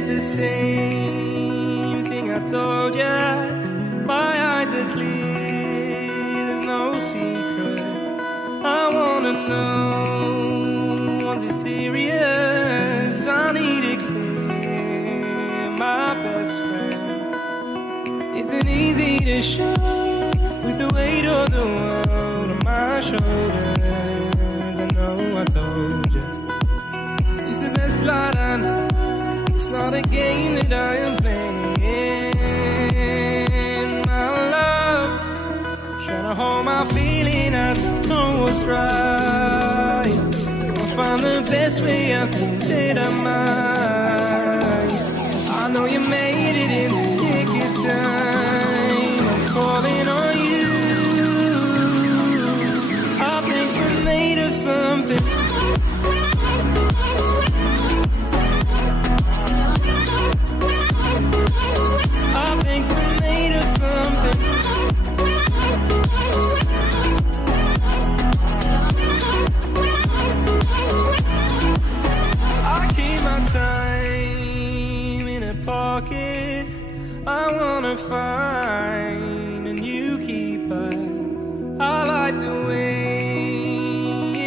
said the same thing I told ya. My eyes are clear, there's no secret. I wanna know, was it serious? I need it clear, my best friend. Isn't easy to show with the weight of the world on my shoulders. I know I told you, it's the best light I know. It's not a game that I am playing. My love, trying to hold my feeling, I don't know what's right. I'll find the best way, I think that I might. I know you made it in the nick of time. I'm calling on you. I think we're made of something. I think we're made of something. I keep my time in a pocket. I wanna find a new keeper. I like the way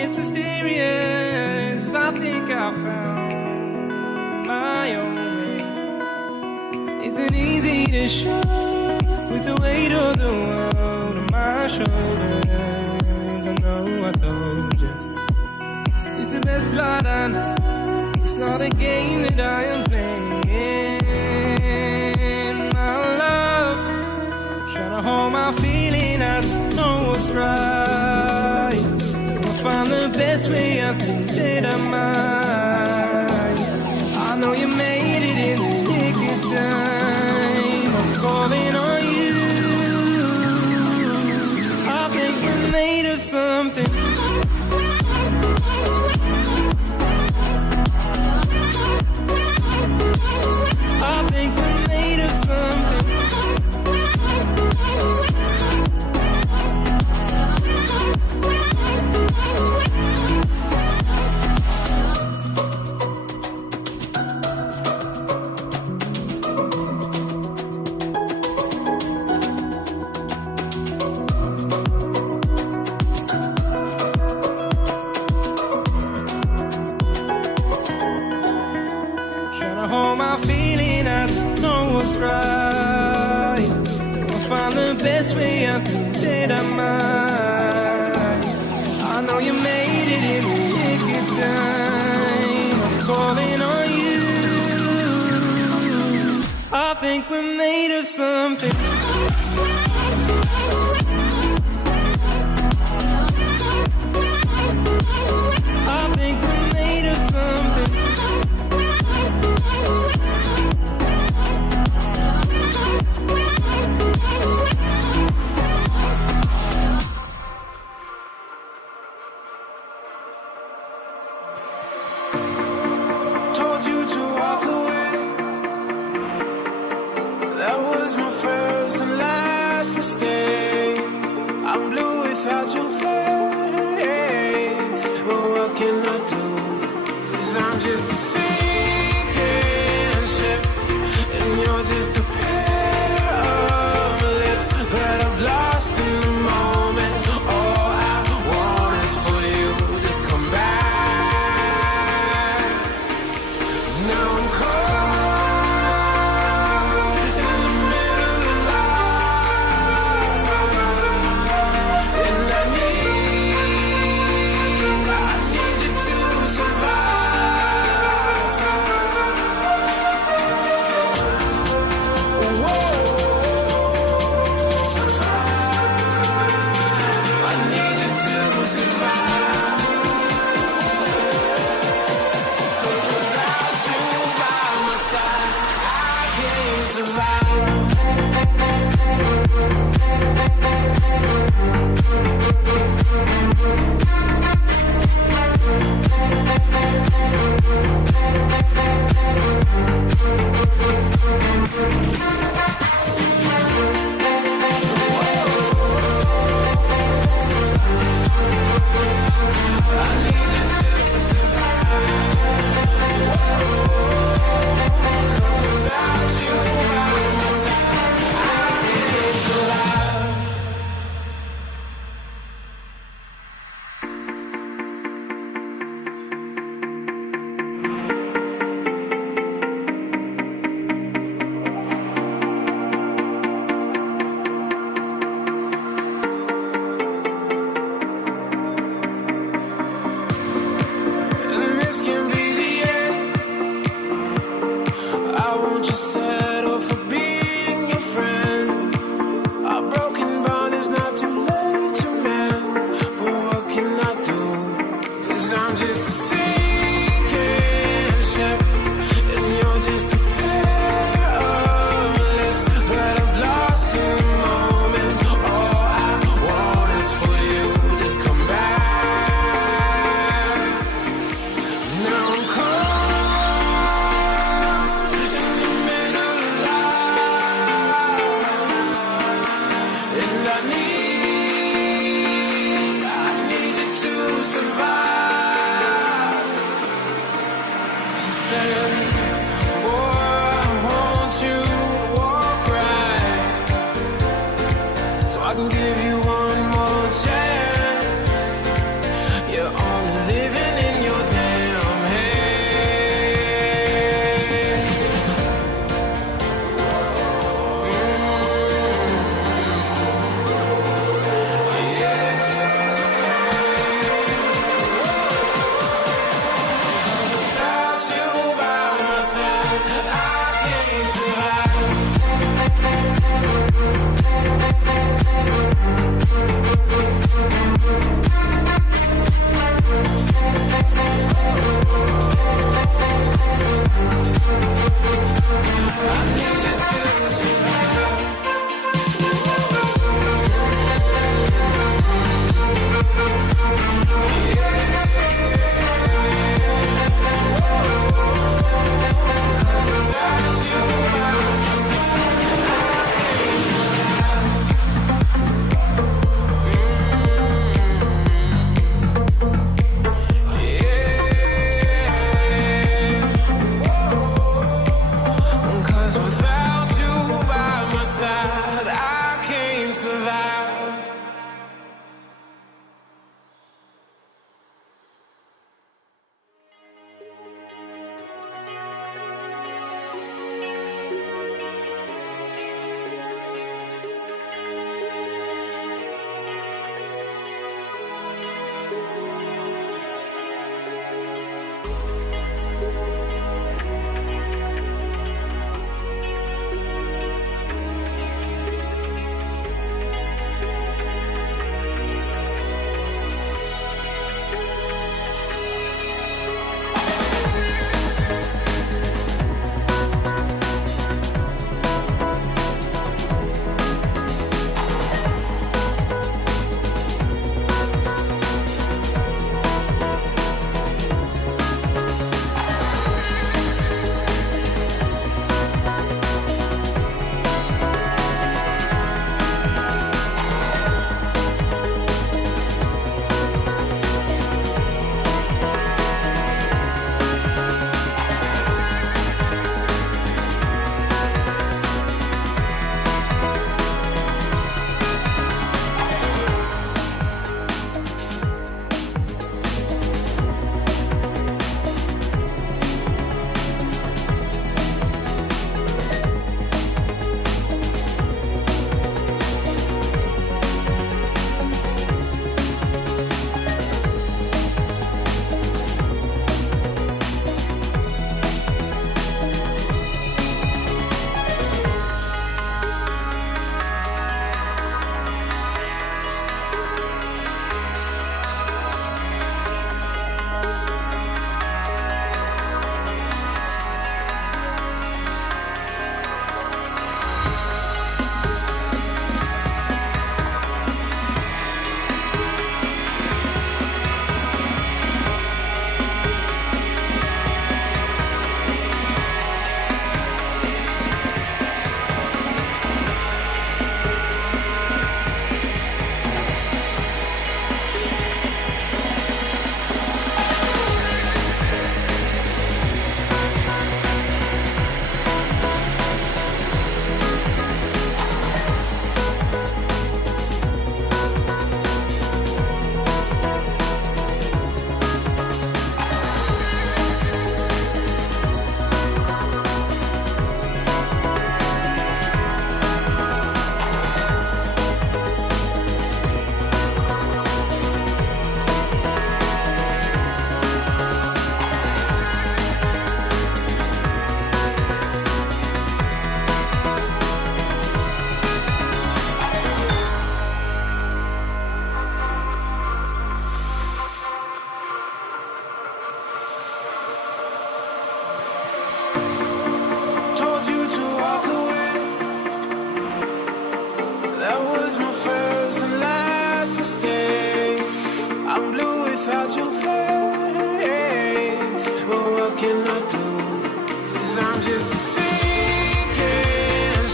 it's mysterious. I think I found my own way. Isn't easy to show with the weight of the world on my shoulders. I know I told you, it's the best light I know. It's not a game that I am playing. My love, trying to hold my feeling, I don't know what's right. I'll find the best way, I think that I might. I know you made it in the nick of time. I'm calling on you. I think we're made of something. I think we're made of something. Hold my feeling, I don't know what's right. I'll find the best way, I think that I might. I know you made it in the nick of time. I'm calling on you. I think we're made of something. I think we're made of something. I can give you one more chance. You're only living in your damn head. Yes. Without you by my side, I can't survive. was my first and last mistake. I'm blue without your face. But what can I do? 'Cause I'm just a sinking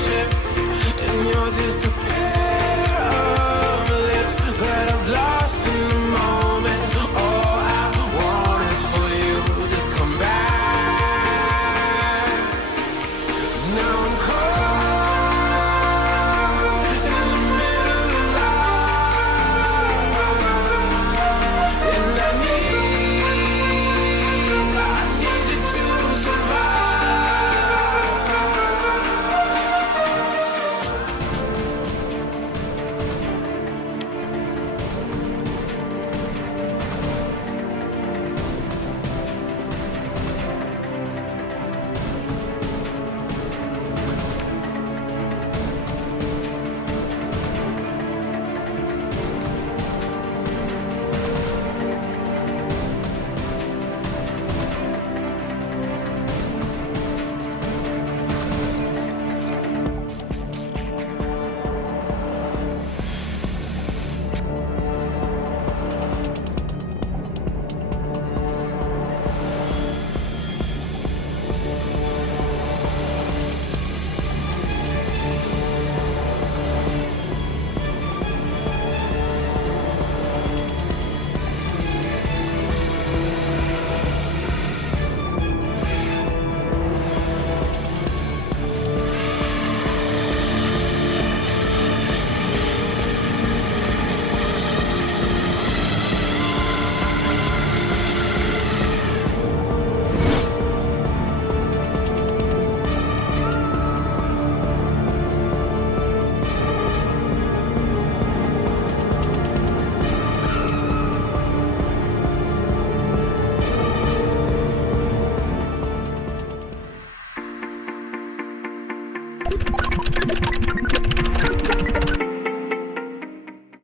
ship, and you're just a